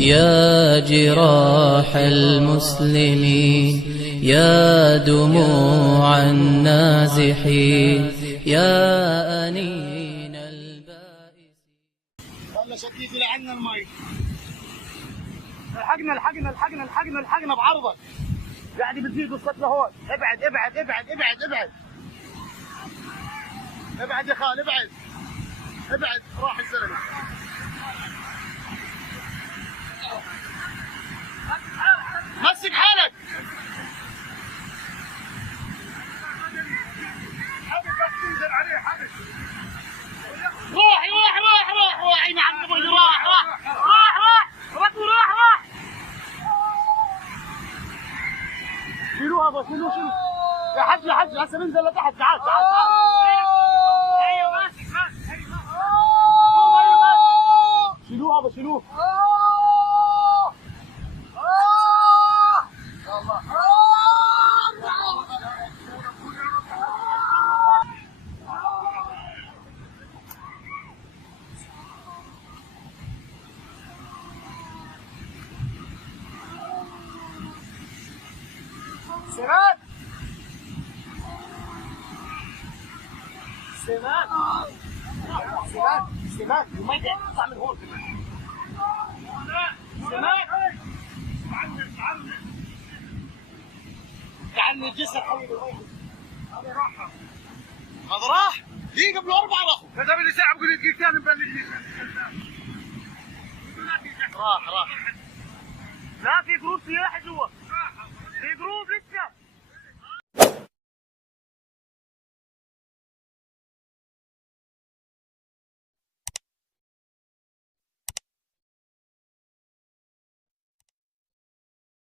يا جراح المسلمين، يا دموع النازحين، يا أنين البائسين. والله شديد لعنا المي. الحقنا بعرضك. قاعد بتزيد قصتنا هون. ابعد ابعد ابعد ابعد ابعد. ابعد يا خال ابعد. ابعد راح الزلمه. مسك حالك. روح روح روح روح روح يا عم ابوي راح راح راح راح ركبوا راح راح. شيلوها بس شيلوه يا حج يا حج هسه بنزل لتحت. تعال تعال تعال. ايوه ماسك ماسك. ايوه ماسك. شيلوها بس شيلوه. سمان سمان سمان سمان المي تطلع من هون. سمان يعني الجسر حبيبي المي هذا راح. هذا راح؟ دقيقة قبل 4 راحوا. كذا لي ساعة بقول دقيقتين نبلش. راح لا في جروب سياحي جوا. في جروب لسه.